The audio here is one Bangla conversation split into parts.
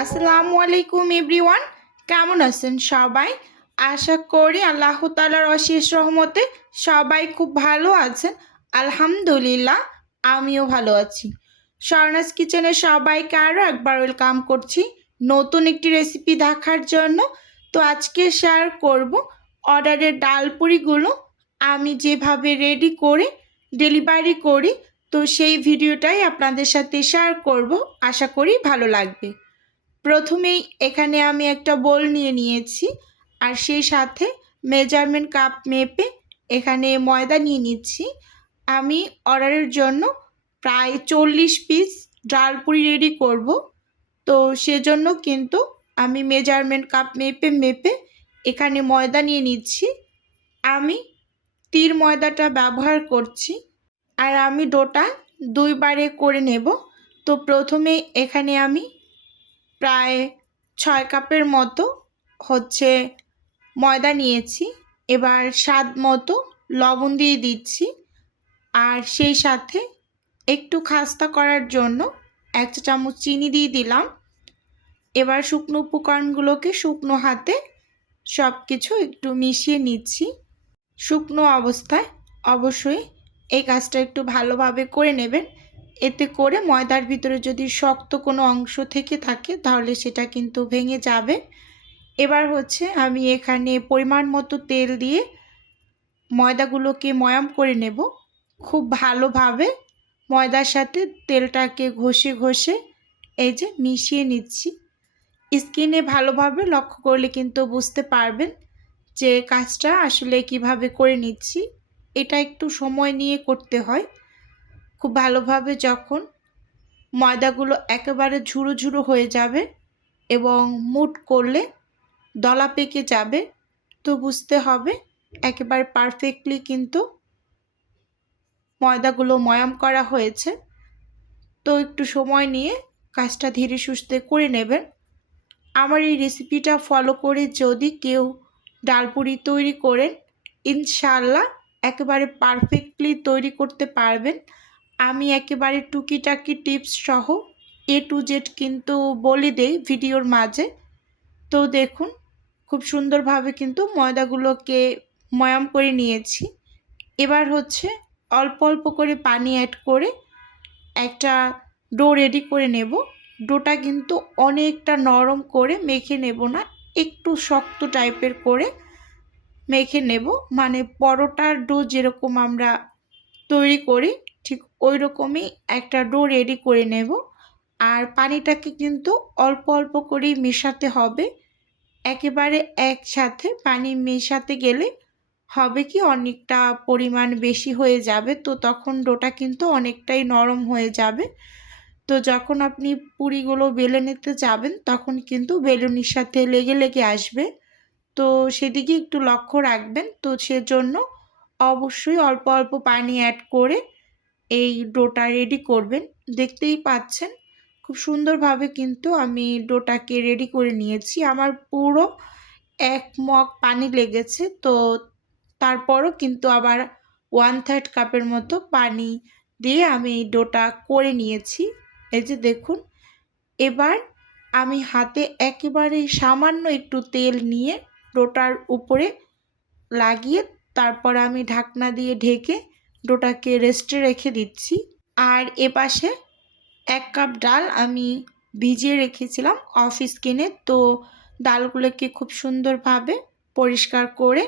আসসালামু আলাইকুম এভরিওয়ান, কেমন আছেন সবাই? আশা করি আল্লাহ তাআলার অশেষ রহমতে সবাই খুব ভালো আছেন। আলহামদুলিল্লাহ, আমিও ভালো আছি। স্বর্ণাস কিচেনে সবাইকে আরও একবার ওয়েলকাম করছি নতুন একটি রেসিপি দেখার জন্য। তো আজকে শেয়ার করব অর্ডারের ডালপুরিগুলো আমি যেভাবে রেডি করে ডেলিভারি করি। তো সেই ভিডিওটাই আপনাদের সাথে শেয়ার করব, আশা করি ভালো লাগবে। প্রথমেই এখানে আমি একটা বোল নিয়ে নিয়েছি, আর সেই সাথে মেজারমেন্ট কাপ মেপে এখানে ময়দা নিয়ে নিচ্ছি। আমি অর্ডারের জন্য প্রায় 40 পিস ডালপুরি রেডি করব। তো সেজন্য কিন্তু আমি মেজারমেন্ট কাপ মেপে মেপে এখানে ময়দা নিয়ে নিচ্ছি। আমি তীর ময়দাটা ব্যবহার করছি, আর আমি ডোটা দুইবারে করে নেব। তো প্রথমে এখানে আমি প্রায় 6 কাপের মতো ময়দা নিয়েছি। এবার স্বাদ মতো লবণ দিয়ে দিচ্ছি, আর সেই সাথে একটু খাস্তা করার জন্য 1 চা চামচ চিনি দিয়ে দিলাম। এবার শুকনো উপকরণগুলোকে শুকনো হাতে সব কিছু একটু মিশিয়ে নিচ্ছি। শুকনো অবস্থায় অবশ্যই এই কাজটা একটু ভালোভাবে করে নেবেন, এতে করে ময়দার ভিতরে যদি শক্ত কোনো অংশ থেকে থাকে তাহলে সেটা কিন্তু ভেঙে যাবে। এবার আমি এখানে পরিমাণ মতো তেল দিয়ে ময়দাগুলোকে ময়াম করে নেব। খুব ভালোভাবে ময়দার সাথে তেলটাকে ঘষে ঘষে এই যে মিশিয়ে নিচ্ছি। স্কিনে ভালোভাবে লক্ষ্য করলে কিন্তু বুঝতে পারবেন যে কাজটা আসলে কিভাবে করে নিচ্ছি। এটা একটু সময় নিয়ে করতে হয়। খুব ভালোভাবে যখন ময়দাগুলো একেবারে ঝুরো ঝুরো হয়ে যাবে এবং মুট করলে দলা পেকে যাবে, তো বুঝতে হবে একেবারে পারফেক্টলি কিন্তু ময়দাগুলো ময়াম করা হয়েছে। তো একটু সময় নিয়ে কাজটা ধীরে সুস্থে করে নেবেন। আমার এই রেসিপিটা ফলো করে যদি কেউ ডালপুরি তৈরি করেন, ইনশাআল্লাহ একেবারে পারফেক্টলি তৈরি করতে পারবেন। আমি একেবারে টুকিটাকি টিপস সহ A to Z কিন্তু বলে দেই ভিডিওর মাঝে। তো দেখুন, খুব সুন্দরভাবে কিন্তু ময়দাগুলোকে ময়াম করে নিয়েছি। এবার অল্প অল্প করে পানি অ্যাড করে একটা ডো রেডি করে নেব। ডোটা কিন্তু অনেকটা নরম করে মেখে নেব না, একটু শক্ত টাইপের করে মেখে নেব। মানে পরোটার ডো যেরকম আমরা তৈরি করি ঠিক ওই রকমই একটা ডো রেডি করে নেব। আর পানিটাকে কিন্তু অল্প অল্প করেই মেশাতে হবে। একেবারে একসাথে পানি মেশাতে গেলে হবে কি অনেকটা পরিমাণ বেশি হয়ে যাবে, তো তখন ডোটা কিন্তু অনেকটাই নরম হয়ে যাবে। তো যখন আপনি পুরিগুলো বেলে নিতে যাবেন তখন কিন্তু বেলুনির সাথে লেগে লেগে আসবে, তো সেদিকে একটু লক্ষ্য রাখবেন। তো সেজন্য অবশ্যই অল্প অল্প পানি অ্যাড করে এই ডোটা রেডি করবেন। দেখতেই পাচ্ছেন খুব সুন্দরভাবে কিন্তু আমি ডোটাকে রেডি করে নিয়েছি। আমার পুরো 1 মগ পানি লেগেছে, তো তারপরও কিন্তু আবার 1/3 কাপের মতো পানি দিয়ে আমি ডোটা করে নিয়েছি। এই যে দেখুন, এবার আমি হাতে একেবারে সামান্য একটু তেল নিয়ে ডোটার উপরে লাগিয়ে তারপর আমি ঢাকনা দিয়ে ঢেকে ডোটাকে রেস্টে রেখে দিচ্ছি। আর এপাশে 1 কাপ ডাল আমি ভিজিয়ে রেখেছিলাম অফ স্কিনে। তো ডালগুলোকে খুব সুন্দরভাবে পরিষ্কার করে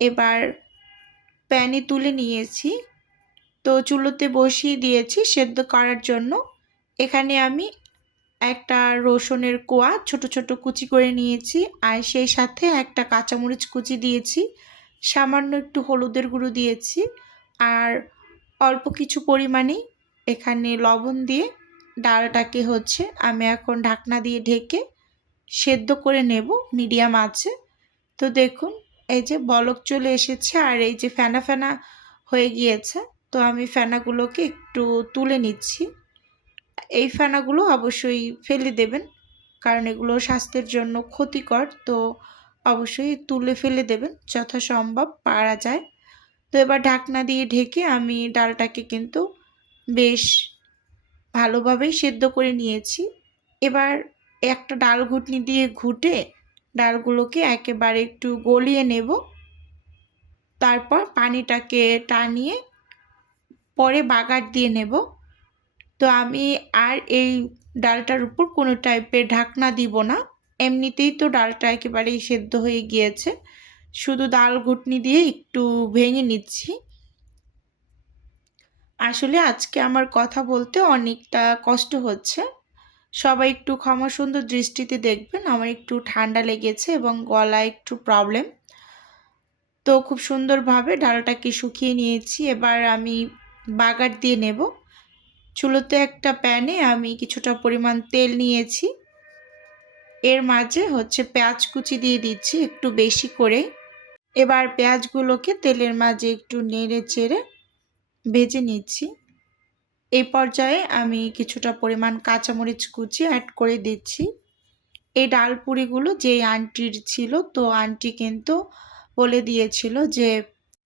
এবার প্যানে তুলে নিয়েছি। তো চুলোতে বসিয়ে দিয়েছি সেদ্ধ করার জন্য। এখানে আমি একটা রসুনের কোয়া ছোট ছোট কুচি করে নিয়েছি, আর সেই সাথে একটা কাঁচামরিচ কুচি দিয়েছি, সামান্য একটু হলুদের গুঁড়ো দিয়েছি, আর অল্প কিছু পরিমাণেই এখানে লবণ দিয়ে ডালটাকে আমি এখন ঢাকনা দিয়ে ঢেকে সেদ্ধ করে নেব মিডিয়াম আঁচে। তো দেখুন, এই যে বলক চলে এসেছে আর এই যে ফেনা ফেনা হয়ে গিয়েছে। তো আমি ফেনাগুলোকে একটু তুলে নিচ্ছি। এই ফেনাগুলো অবশ্যই ফেলে দেবেন, কারণ এগুলো স্বাস্থ্যের জন্য ক্ষতিকর। তো অবশ্যই তুলে ফেলে দেবেন যথাসম্ভব পারা যায়। তো এবার ঢাকনা দিয়ে ঢেকে আমি ডালটাকে কিন্তু বেশ ভালোভাবেই সেদ্ধ করে নিয়েছি। এবার একটা ডাল ঘুটনি দিয়ে ঘুটে ডালগুলোকে একেবারে একটু গলিয়ে নেব। তারপর পানিটাকে টানিয়ে পরে বাগার দিয়ে নেব। তো আমি আর এই ডালটার উপর কোনো টাইপের ঢাকনা দিব না, এমনিতেই তো ডালটা একেবারেই সেদ্ধ হয়ে গিয়েছে। শুধু ডাল ঘুটনি দিয়ে একটু ভেঙে নিচ্ছি। আসলে আজকে আমার কথা বলতে অনেকটা কষ্ট হচ্ছে, সবাই একটু ক্ষমা সুন্দর দৃষ্টিতে দেখবেন। আমার একটু ঠান্ডা লেগেছে এবং গলায় একটু প্রবলেম। তো খুব সুন্দরভাবে ডালটাকে শুকিয়ে নিয়েছি। এবার আমি বাগার দিয়ে নেব। চুলোতে একটা প্যানে আমি কিছুটা পরিমাণ তেল নিয়েছি, এর মাঝে পেঁয়াজ কুচি দিয়ে দিচ্ছি একটু বেশি করে। এবার পেঁয়াজগুলোকে তেলের মাঝে একটু নেড়ে চেড়ে ভেজে নিচ্ছি। এই পর্যায়ে আমি কিছুটা পরিমাণ কাঁচামরিচ কুচি অ্যাড করে দিচ্ছি। এই ডাল পুরিগুলো যেই আন্টির ছিল, তো আন্টি কিন্তু বলে দিয়েছিল যে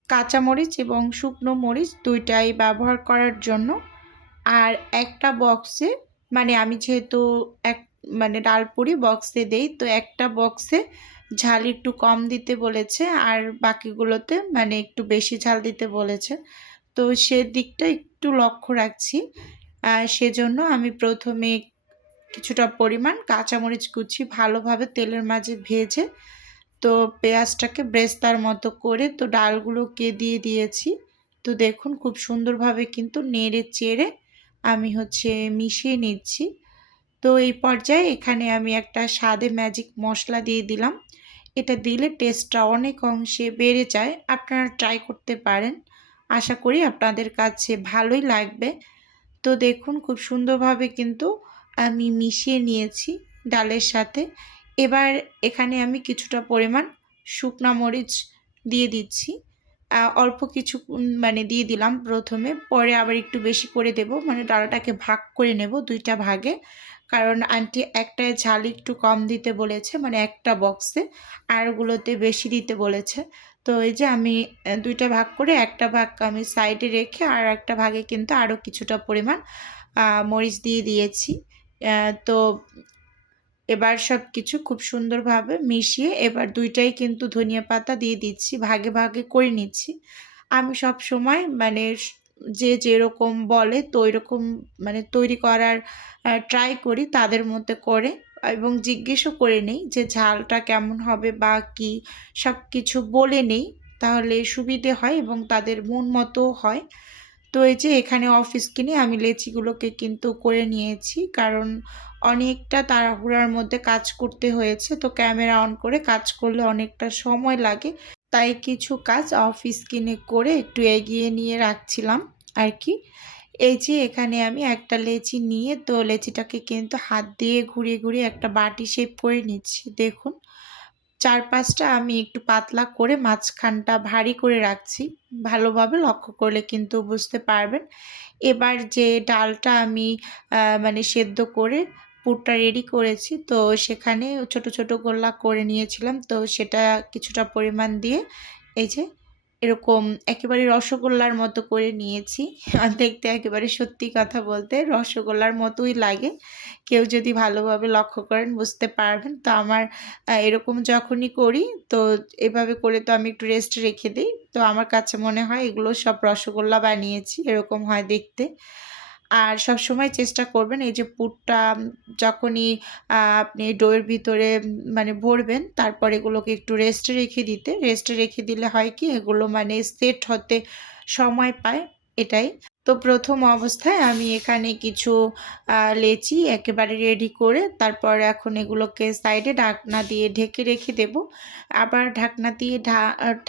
কাঁচামরিচ এবং শুকনো মরিচ দুইটাই ব্যবহার করার জন্য। আর একটা বক্সে, মানে আমি যেহেতু ডাল পুরি বক্সে দেই, তো একটা বক্সে ঝাল একটু কম দিতে বলেছে আর বাকিগুলোতে একটু বেশি ঝাল দিতে বলেছে। তো সেদিকটা একটু লক্ষ্য রাখছি। সেজন্য আমি প্রথমে কিছুটা পরিমাণ কাঁচামরিচ কুচি ভালোভাবে তেলের মাঝে ভেজে তো পেঁয়াজটাকে ব্রেস্তার মতো করে তো ডালগুলোকে দিয়ে দিয়েছি। তো দেখুন খুব সুন্দরভাবে কিন্তু নেড়ে চেড়ে আমি মিশিয়ে নিচ্ছি। তো এই পর্যায়ে এখানে আমি একটা স্বাদে ম্যাজিক মশলা দিয়ে দিলাম। এটা দিলে টেস্টটা অনেক অংশে বেড়ে যায়, আপনারা ট্রাই করতে পারেন। আশা করি আপনাদের কাছে ভালোই লাগবে। তো দেখুন খুব সুন্দরভাবে কিন্তু আমি মিশিয়ে নিয়েছি ডালের সাথে। এবার এখানে আমি কিছুটা পরিমাণ শুকনা মরিচ দিয়ে দিচ্ছি। অল্প কিছু দিয়ে দিলাম প্রথমে, পরে আবার একটু বেশি করে দেব, ডালটাকে ভাগ করে নেব দুইটা ভাগে। কারণ আন্টি একটায় ঝাল একটু কম দিতে বলেছে, একটা বক্সে, আরগুলোতে বেশি দিতে বলেছে। তো এই যে আমি দুইটা ভাগ করে একটা ভাগ আমি সাইডে রেখে আর একটা ভাগে কিন্তু আরও কিছুটা পরিমাণ মরিচ দিয়ে দিয়েছি। তো এবার সব কিছু খুব সুন্দরভাবে মিশিয়ে এবার দুইটাই কিন্তু ধনিয়া পাতা দিয়ে দিচ্ছি, ভাগে ভাগে করে নিচ্ছি। আমি সব সময় যে যেরকম বলে তো ওইরকম তৈরি করার ট্রাই করি তাদের মধ্যে করে, এবং জিজ্ঞেসও করে নেই যে ঝালটা কেমন হবে বা কি, সব কিছু বলে নেই, তাহলে সুবিধে হয় এবং তাদের মন মতো হয়। তো এই যে এখানে অফিস কিনে আমি লেচিগুলোকে কিন্তু করে নিয়েছি, কারণ অনেকটা তাড়াহুড়ার মধ্যে কাজ করতে হয়েছে। তো ক্যামেরা অন করে কাজ করলে অনেকটা সময় লাগে, তাই কিছু কাজ অফিস কিনে করে একটু এগিয়ে নিয়ে রাখছিলাম আর কি। এই যে এখানে আমি একটা লেচি নিয়ে তো লেচিটাকে কিন্তু হাত দিয়ে ঘুরিয়ে ঘুরিয়ে একটা বাটি শেপ করে নিচ্ছি। দেখুন চারপাশটা আমি একটু পাতলা করে মাঝখানটা ভারী করে রাখছি, ভালোভাবে লক্ষ্য করলে কিন্তু বুঝতে পারবেন। এবার যে ডালটা আমি সেদ্ধ করে পুরটা রেডি করেছি, তো সেখানে ছোট ছোট গোল্লা করে নিয়েছিলাম, তো সেটা কিছুটা পরিমাণ দিয়ে এই যে এরকম একেবারে রসগোল্লার মতো করে নিয়েছি। দেখতে একেবারে সত্যি কথা বলতে রসগোল্লার মতোই লাগে, কেউ যদি ভালোভাবে লক্ষ্য করেন বুঝতে পারবেন। তো আমার এরকম যখনই করি তো এভাবে করে তো আমি একটু রেস্ট রেখে দিই, তো আমার কাছে মনে হয় এগুলো সব রসগোল্লা বানিয়েছি এরকম হয় দেখতে। আর সবসময় চেষ্টা করবেন এই যে পুরটা যখনই আপনি ডোয়ের ভিতরে ভরবেন, তারপর এগুলোকে একটু রেস্টে রেখে দিতে। রেস্টে রেখে দিলে হয় কি এগুলো সেট হতে সময় পায়, এটাই। তো প্রথম অবস্থায় আমি এখানে কিছু লেচি একেবারে রেডি করে তারপর এখন এগুলোকে সাইডে ঢাকনা দিয়ে ঢেকে রেখে দেব। আবার ঢাকনা দিয়ে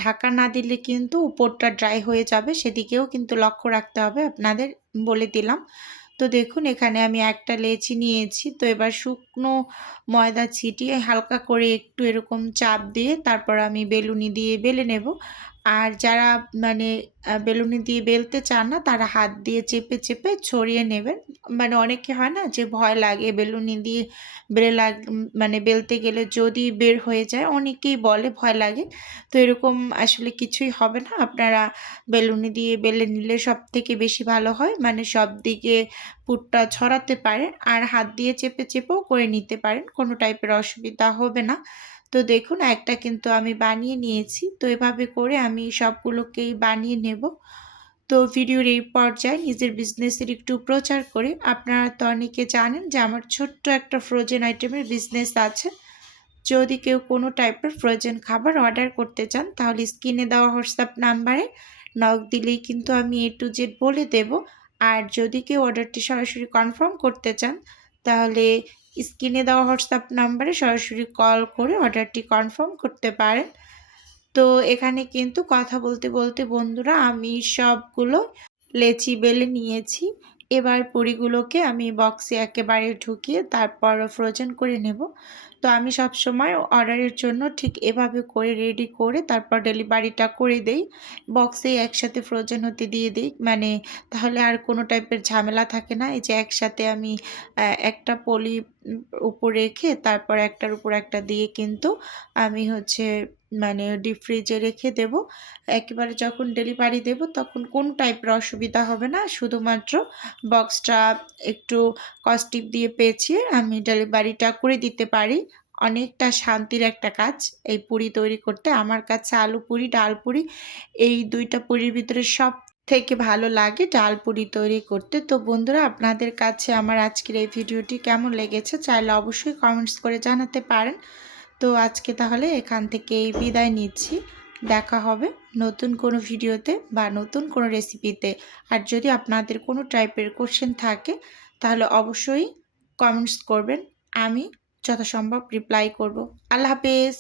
ঢাকা না দিলে কিন্তু উপরটা ড্রাই হয়ে যাবে, সেদিকেও কিন্তু লক্ষ্য রাখতে হবে, আপনাদের বলে দিলাম। তো দেখুন এখানে আমি একটা লেচি নিয়েছি, তো এবার শুকনো ময়দা ছিটিয়ে হালকা করে একটু এরকম চাপ দিয়ে তারপর আমি বেলুনি দিয়ে বেলে নেব। আর যারা মানে বেলুনি দিয়ে বেলতে চান না তারা হাত দিয়ে চেপে চেপে ছড়িয়ে নেবেন। মানে অনেকে হয় না যে ভয় লাগে বেলুনি দিয়ে মানে বেলতে গেলে যদি বের হয়ে যায়, অনেকেই বলে ভয় লাগে। তো এরকম আসলে কিছুই হবে না। আপনারা বেলুনি দিয়ে বেলে নিলে সবথেকে বেশি ভালো হয়। মানে সব দিকে পুরটা ছড়াতে পারেন আর হাত দিয়ে চেপে চেপেও করে নিতে পারেন, কোনো টাইপের অসুবিধা হবে না। তো দেখুন একটা কিন্তু আমি বানিয়ে নিয়েছি। তো এভাবে করে আমি সবগুলোকেই বানিয়ে নেব। তো ভিডিওর এই পর্যায়ে নিজের বিজনেসের একটু প্রচার করি। আপনারা তো অনেকে জানেন যে আমার ছোট্ট একটা ফ্রোজেন আইটেমের বিজনেস আছে। যদি কেউ কোনো টাইপের ফ্রোজেন খাবার অর্ডার করতে চান তাহলে স্ক্রিনে দেওয়া হোয়াটসঅ্যাপ নাম্বারে নক দিলেই কিন্তু আমি A to Z বলে দেব। আর যদি কেউ অর্ডারটি সরাসরি কনফার্ম করতে চান তাহলে স্ক্রিনে দেওয়া হোয়াটসঅ্যাপ নাম্বারে সরাসরি কল করে অর্ডারটি কনফার্ম করতে পারেন। তো এখানে কিন্তু কথা বলতে বলতে বন্ধুরা আমি সবগুলো লেচি বেলে নিয়েছি। এবার পুরিগুলোকে আমি বক্সে একেবারে ঢুকিয়ে তারপর ফ্রোজেন করে নেব। তো আমি সবসময় অর্ডারের জন্য ঠিক এভাবে করে রেডি করে তারপর ডেলিভারিটা করে দেই। বক্সেই একসাথে ফ্রোজেন হতে দিয়ে দিই। মানে তাহলে আর কোনো টাইপের ঝামেলা থাকে না। এই যে একসাথে আমি একটা পলি উপর রেখে তারপর একটার উপর একটা দিয়ে কিন্তু আমি হচ্ছে মানে ডিপ ফ্রিজে রেখে দেব। একেবারে যখন ডেলিভারি দেব তখন কোন টাইপের অসুবিধা হবে না। শুধুমাত্র বক্সটা একটু কস্টিপ দিয়ে পেঁচিয়ে আমি ডেলিভারিটা করে দিতে পারি। অনেকটা শান্তির একটা কাজ এই পুরি তৈরি করতে। আমার কাছে আলু পুরি, ডাল পুরি এই ২ টা পুরির ভিতরে সবথেকে ভালো লাগে ডাল পুরি তৈরি করতে। তো বন্ধুরা আপনাদের কাছে আমার আজকের এই ভিডিওটি কেমন লেগেছে চাইলে অবশ্যই কমেন্টস করে জানাতে পারেন। তো আজকে তাহলে এখান থেকেই বিদায় নিচ্ছি। দেখা হবে নতুন কোনো ভিডিওতে বা নতুন কোনো রেসিপিতে। আর যদি আপনাদের কোনো টাইপের কোশ্চেন থাকে তাহলে অবশ্যই কমেন্টস করবেন। আমি যথাসম্ভব রিপ্লাই করব। আল্লাহ হাফেজ।